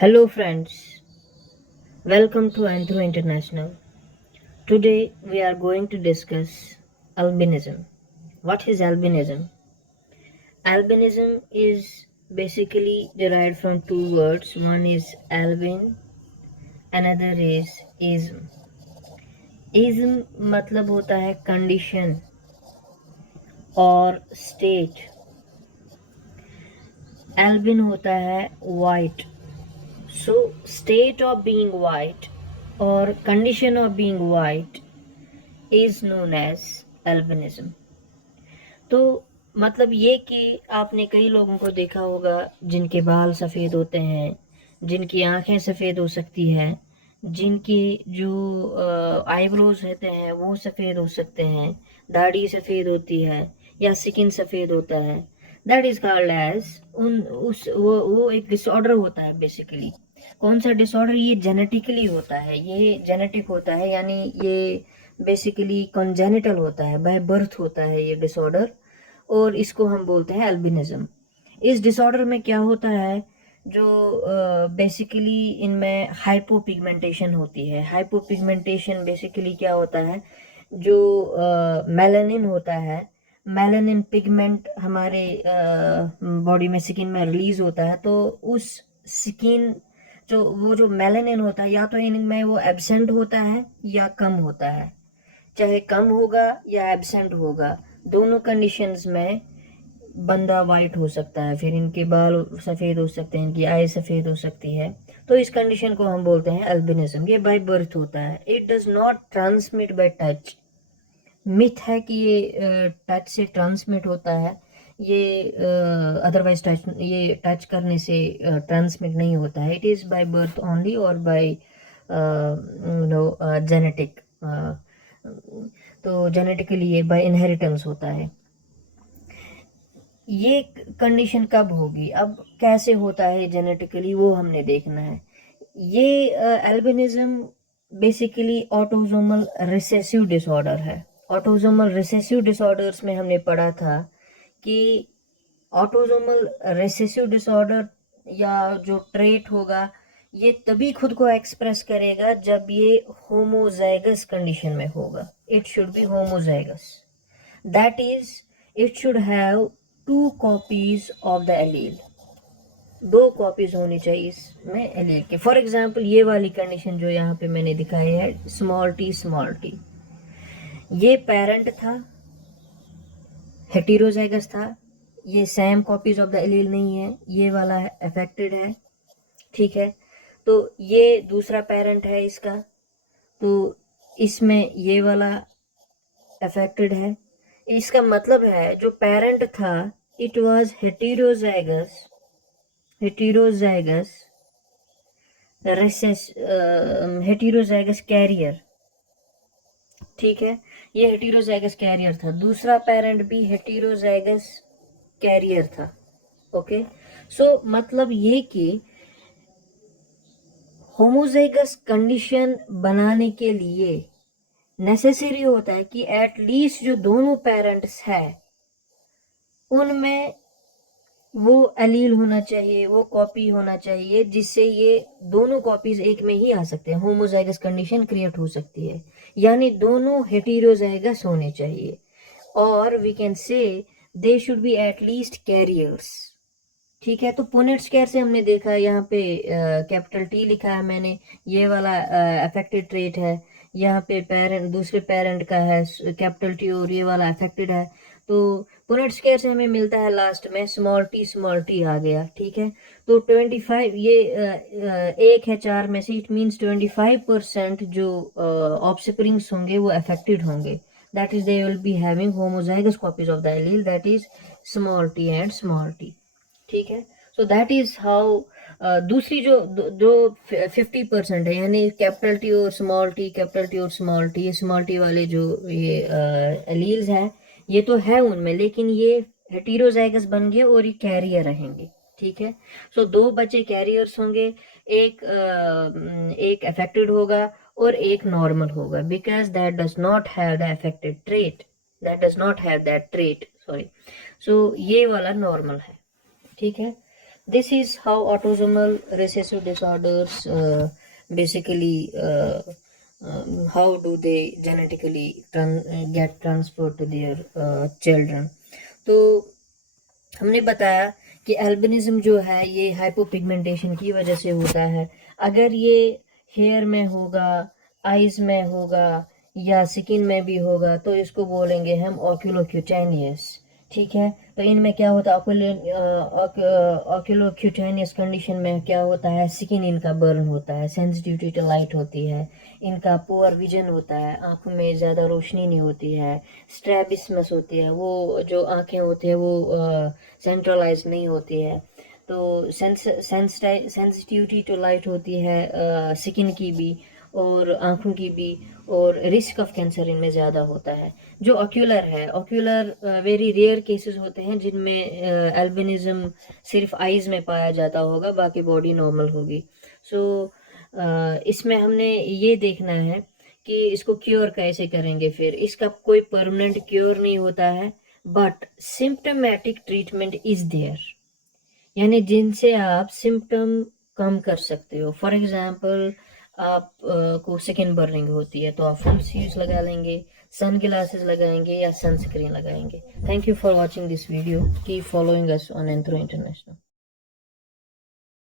Hello friends, welcome to Anthro International. Today we are going to discuss albinism. What is albinism? Albinism is basically derived from two words. One is albin, another is ism. Ism मतलब होता है condition और state. Albin होता है white. So state of being white or condition of being white is known as albinism. तो मतलब ये कि आपने कई लोगों को देखा होगा जिनके बाल सफ़ेद होते हैं, जिनकी आंखें सफ़ेद हो सकती है, जिनकी जो आईब्रोज रहते हैं वो सफ़ेद हो सकते हैं, दाढ़ी सफ़ेद होती है या स्किन सफ़ेद होता है. दैट इज़ कॉल्ड एज वो एक डिसऑर्डर होता है बेसिकली. कौन सा डिसऑर्डर? ये जेनेटिकली होता है, ये जेनेटिक होता है, यानी ये बेसिकली कॉन्जेनिटल होता है, बाय बर्थ होता है ये डिसऑर्डर, और इसको हम बोलते हैं एल्बिनिज्म. इस डिसऑर्डर में क्या होता है, जो बेसिकली इनमें हाइपोपिगमेंटेशन होती है. हाइपोपिगमेंटेशन बेसिकली क्या होता है, जो मेलानिन होता है, मेलानिन पिगमेंट हमारे बॉडी में स्किन में रिलीज होता है, तो उस स्किन जो मेलानिन होता है, या तो इनमें वो एब्सेंट होता है या कम होता है. चाहे कम होगा या एब्सेंट होगा, दोनों कंडीशंस में बंदा वाइट हो सकता है. फिर इनके बाल सफ़ेद हो सकते हैं, इनकी आई सफ़ेद हो सकती है. तो इस कंडीशन को हम बोलते हैं अल्बिनिज्म. ये बाय बर्थ होता है. It does not transmit by touch. Myth है कि ये टच से ट्रांसमिट होता है. ये अदरवाइज टच करने से ट्रांसमिट नहीं होता है. It is by birth only और बाय जेनेटिक. तो जेनेटिकली ये बाय इनहेरिटेंस होता है. ये कंडीशन कब होगी, अब कैसे होता है जेनेटिकली, वो हमने देखना है. ये albinism basically autosomal recessive disorder है. ऑटोसोमल रिसेसिव डिसऑर्डर्स में हमने पढ़ा था कि ऑटोसोमल रिसेसिव डिसऑर्डर या जो ट्रेट होगा, ये तभी खुद को एक्सप्रेस करेगा जब ये होमोजाइगस कंडीशन में होगा. It should be homozygous. That is it should have 2 copies of the allele. 2 copies होनी चाहिए इसमें एलील के. फॉर एग्जाम्पल ये वाली कंडीशन जो यहाँ पे मैंने दिखाई है, स्मॉल टी, ये पेरेंट था, हेटेरोजाइगस था. ये same copies of the allele नहीं है, ये वाला अफेक्टेड है. ठीक है, तो ये दूसरा पेरेंट है इसका, तो इसमें ये वाला अफेक्टेड है. इसका मतलब है जो पेरेंट था, it was heterozygous heterozygous carrier. ठीक है, ये हेटेरोजाइगस कैरियर था. दूसरा पेरेंट भी हेटेरोजाइगस कैरियर था. ओके, सो मतलब ये कि होमोजाइगस कंडीशन बनाने के लिए नेसेसरी होता है कि एटलीस्ट जो दोनों पेरेंट्स है उनमें वो एलील होना चाहिए, वो कॉपी होना चाहिए, जिससे ये दोनों कॉपीज एक में ही आ सकते हैं. होमोजाइगस कंडीशन क्रिएट हो सकती है, यानी दोनों हेटेरोजाइगस होने चाहिए. और we can say they should be at least carriers. ठीक है, तो पुनेट स्क्वायर से हमने देखा, यहाँ पे कैपिटल टी लिखा है मैंने, ये वाला अफेक्टेड ट्रेट है. यहाँ पे पेरेंट, दूसरे पेरेंट का है कैपिटल टी, और ये वाला अफेक्टेड है. तो पुनेट स्क्वायर से हमें मिलता है लास्ट में स्मॉल टी आ गया. ठीक है, तो 25, ये एक है 4 में से, इट मीन्स 25% जो ऑफस्प्रिंग्स होंगे वो अफेक्टेड होंगे. That is they will be having homozygous copies of the allele, that is small T and small T. ठीक है, सो दैट इज हाउ. दूसरी जो 50% है, यानी कैपिटल टी और स्मॉल टी, कैपिटल टी और स्मॉल टी, ये स्मॉल टी वाले जो ये एलील्स हैं, ये तो है उनमें, लेकिन ये हेटेरोजाइगस बन गए और ये कैरियर रहेंगे. ठीक है, सो 2 बच्चे कैरियर्स होंगे, एक अफेक्टेड होगा और एक नॉर्मल होगा, because that does not have the affected trait, that does not have that trait, sorry. So ये वाला नॉर्मल है. ठीक है, This is how autosomal recessive disorders basically how do they genetically get transferred to their children. तो हमने बताया कि albinism जो है ये हाइपोपिगमेंटेशन की वजह से होता है। अगर ये हेयर में होगा, आईज में होगा या स्किन में भी होगा तो इसको बोलेंगे हम ओक्यूलोक्यूटेनियस। ठीक है, तो इनमें क्या होता है, ऑक्यूलोक्यूटेनियस कंडीशन में क्या होता है, स्किन इनका बर्न होता है, सेंसिटिविटी टू लाइट होती है, इनका पुअर विजन होता है, आंखों में ज़्यादा रोशनी नहीं होती है, स्ट्रैबिस्मस होती है, वो जो आंखें होती है वो सेंट्रलाइज नहीं होती है। तो सेंसिटिविटी टू लाइट होती है स्किन की भी और आंखों की भी, और रिस्क ऑफ कैंसर इनमें ज़्यादा होता है। जो ऑक्यूलर है, ऑक्यूलर वेरी रेयर केसेस होते हैं जिनमें एल्बिनिज्म सिर्फ आईज में पाया जाता होगा, बाकी बॉडी नॉर्मल होगी। सो इसमें हमने ये देखना है कि इसको क्योर कैसे करेंगे। फिर इसका कोई परमानेंट क्योर नहीं होता है, but symptomatic treatment is there, यानी जिनसे आप सिम्टम कम कर सकते हो। फॉर एग्जाम्पल आप को स्किन बर्निंग होती है तो आप फुल स्लीव्स लगा लेंगे, सन ग्लासेस लगाएंगे या सनस्क्रीन लगाएंगे। Thank you for watching this video, keep following us on anthro international.